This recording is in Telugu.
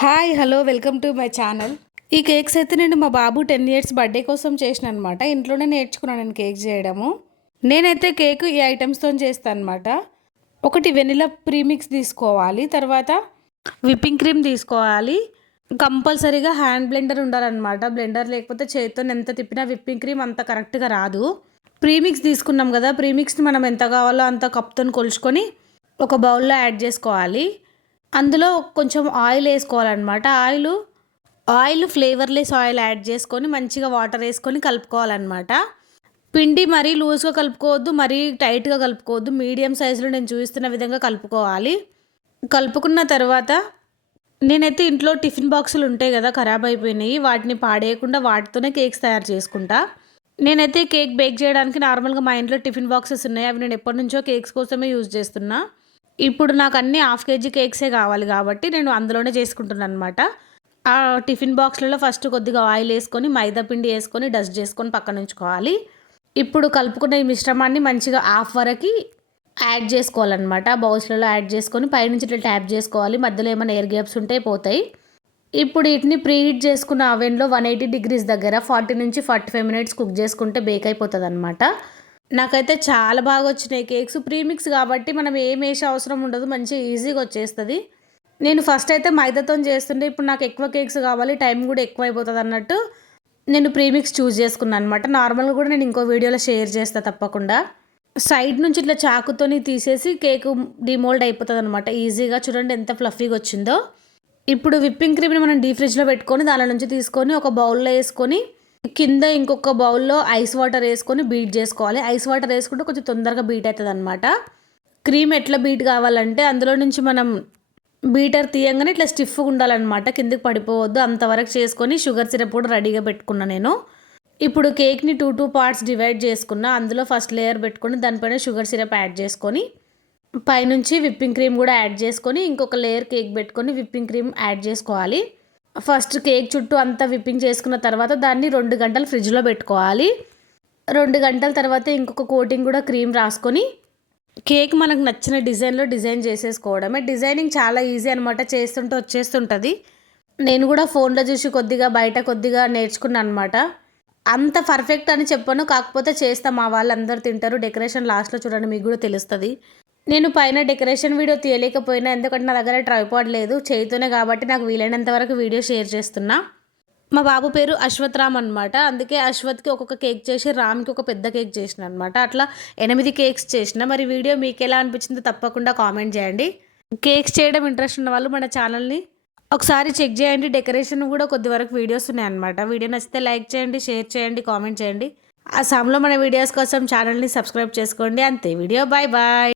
Hi hello welcome to my channel. ఈ కేక్స్ అయితే నేను మా బాబు 10 ఇయర్స్ బర్త్డే కోసం చేసిన అనమాట. ఇంట్లోనే నేర్చుకున్నాను నేను కేక్ చేయడము. నేనైతే కేక్ ఈ ఐటమ్స్తో చేస్తాను అనమాట. ఒకటి వెనిలా ప్రీమిక్స్ తీసుకోవాలి, తర్వాత విప్పింగ్ క్రీమ్ తీసుకోవాలి, కంపల్సరీగా హ్యాండ్ బ్లెండర్ ఉండాలన్నమాట. బ్లెండర్ లేకపోతే చేతితో ఎంత తిప్పినా విప్పింగ్ క్రీమ్ అంత కరెక్ట్గా రాదు. ప్రీమిక్స్ తీసుకున్నాం కదా, ప్రీమిక్స్ని మనం ఎంత కావాలో అంత కప్తో కొలుచుకొని ఒక బౌల్లో యాడ్ చేసుకోవాలి. అందులో కొంచెం ఆయిల్ వేసుకోవాలన్నమాట. ఆయిల్ ఫ్లేవర్లెస్ ఆయిల్ యాడ్ చేసుకొని మంచిగా వాటర్ వేసుకొని కలుపుకోవాలన్నమాట. పిండి మరీ లూజ్గా కలుపుకోవద్దు, మరీ టైట్గా కలుపుకోవద్దు. మీడియం సైజులో నేను చూపిస్తున్న విధంగా కలుపుకోవాలి. కలుపుకున్న తర్వాత నేనైతే ఇంట్లో టిఫిన్ బాక్సులు ఉంటాయి కదా, ఖరాబ్ అయిపోయినాయి, వాటిని పాడేయకుండా వాటితోనే కేక్స్ తయారు చేసుకుంటా. నేనైతే కేక్ బేక్ చేయడానికి నార్మల్గా మా ఇంట్లో టిఫిన్ బాక్సెస్ ఉన్నాయి. అవి నేను ఎప్పటి నుంచో కేక్స్ కోసమే యూజ్ చేస్తున్నా. ఇప్పుడు నాకు అన్నీ హాఫ్ కేజీ కేక్సే కావాలి కాబట్టి నేను అందులోనే చేసుకుంటున్నాను అనమాట. ఆ టిఫిన్ బాక్స్లలో ఫస్ట్ కొద్దిగా ఆయిల్ వేసుకొని మైదా పిండి వేసుకొని డస్ట్ చేసుకొని పక్కన ఉంచుకోవాలి. ఇప్పుడు కలుపుకున్న ఈ మిశ్రమాన్ని మంచిగా హాఫ్ వరకు యాడ్ చేసుకోవాలన్నమాట. బౌల్స్లలో యాడ్ చేసుకొని పైనుంచి ఇట్లా ట్యాప్ చేసుకోవాలి. మధ్యలో ఏమైనా ఎయిర్ గ్యాప్స్ ఉంటే పోతాయి. ఇప్పుడు వీటిని ప్రీహీట్ చేసుకున్న అవెన్లో 180 డిగ్రీస్ దగ్గర 40 నుంచి 45 మినిట్స్ కుక్ చేసుకుంటే బేక్ అయిపోతుంది అనమాట. నాకైతే చాలా బాగా వచ్చినాయి కేక్స్. ప్రీమిక్స్ కాబట్టి మనం ఏం వేసే అవసరం ఉండదు, మంచిగా ఈజీగా వచ్చేస్తుంది. నేను ఫస్ట్ అయితే మైదాతో చేస్తుంటే ఇప్పుడు నాకు ఎక్కువ కేక్స్ కావాలి, టైం కూడా ఎక్కువ అయిపోతుంది అన్నట్టు నేను ప్రీమిక్స్ చూస్ చేసుకున్నాను అనమాట. నార్మల్గా కూడా నేను ఇంకో వీడియోలో షేర్ చేస్తాను తప్పకుండా. సైడ్ నుంచి ఇట్లా చాకుతోని తీసేసి కేక్ డిమోల్డ్ అయిపోతుంది అనమాట ఈజీగా. చూడండి ఎంత ఫ్లఫీగా వచ్చిందో. ఇప్పుడు విప్పింగ్ క్రీమ్ని మనం డీప్ ఫ్రిడ్జ్లో పెట్టుకొని దాని నుంచి తీసుకొని ఒక బౌల్లో వేసుకొని కింద ఇంకొక బౌల్లో ఐస్ వాటర్ వేసుకొని బీట్ చేసుకోవాలి. ఐస్ వాటర్ వేసుకుంటే కొంచెం తొందరగా బీట్ అవుతుంది అనమాట. క్రీమ్ ఎట్లా బీట్ కావాలంటే అందులో నుంచి మనం బీటర్ తీయంగానే ఇట్లా స్టిఫ్గా ఉండాలన్నమాట, కిందకి పడిపోవద్దు. అంతవరకు చేసుకొని షుగర్ సిరప్ కూడా రెడీగా పెట్టుకున్నా నేను. ఇప్పుడు కేక్ని 2 పార్ట్స్ డివైడ్ చేసుకున్నా. అందులో ఫస్ట్ లేయర్ పెట్టుకొని దానిపైన షుగర్ సిరప్ యాడ్ చేసుకొని పైనుంచి విప్పింగ్ క్రీమ్ కూడా యాడ్ చేసుకొని ఇంకొక లేయర్ కేక్ పెట్టుకొని విప్పింగ్ క్రీమ్ యాడ్ చేసుకోవాలి. ఫస్ట్ కేక్ చుట్టూ అంతా విప్పింగ్ చేసుకున్న తర్వాత దాన్ని 2 గంటలు ఫ్రిడ్జ్లో పెట్టుకోవాలి. 2 గంటల తర్వాత ఇంకొక కోటింగ్ కూడా క్రీమ్ రాసుకొని కేక్ మనకు నచ్చిన డిజైన్లో డిజైన్ చేసేసుకోవడమే. డిజైనింగ్ చాలా ఈజీ అనమాట, చేస్తుంటే వచ్చేస్తుంటుంది. నేను కూడా ఫోన్లో చూసి కొద్దిగా బయట కొద్దిగా నేర్చుకున్నాను అనమాట. అంత పర్ఫెక్ట్ అని చెప్పను, కాకపోతే చేస్తాం, మా వాళ్ళు అందరూ తింటారు. డెకరేషన్ లాస్ట్లో చూడండి, మీకు కూడా తెలుస్తుంది. నేను పైన డెకరేషన్ వీడియో తీయలేకపోయినా, ఎందుకంటే నా దగ్గర ట్రైపాడ్ లేదు, చేయితోనే కాబట్టి నాకు వీలైనంత వరకు వీడియో షేర్ చేస్తున్నా. మా బాబు పేరు అశ్వత్ రామ్ అనమాట. అందుకే అశ్వత్కి ఒక్కొక్క కేక్ చేసి రామ్కి ఒక పెద్ద కేక్ చేసిన అనమాట. అట్లా 8 కేక్స్ చేసిన. మరి వీడియో మీకు ఎలా అనిపించిందో తప్పకుండా కామెంట్ చేయండి. కేక్స్ చేయడం ఇంట్రెస్ట్ ఉన్న వాళ్ళు మన ఛానల్ని ఒకసారి చెక్ చేయండి. డెకరేషన్ కూడా కొద్ది వరకు వీడియోస్ ఉన్నాయన్నమాట. వీడియో నచ్చితే లైక్ చేయండి, షేర్ చేయండి, కామెంట్ చేయండి. ఆ సామ్లో మన వీడియోస్ కోసం ఛానల్ని సబ్స్క్రైబ్ చేసుకోండి. అంతే, వీడియో బాయ్ బాయ్.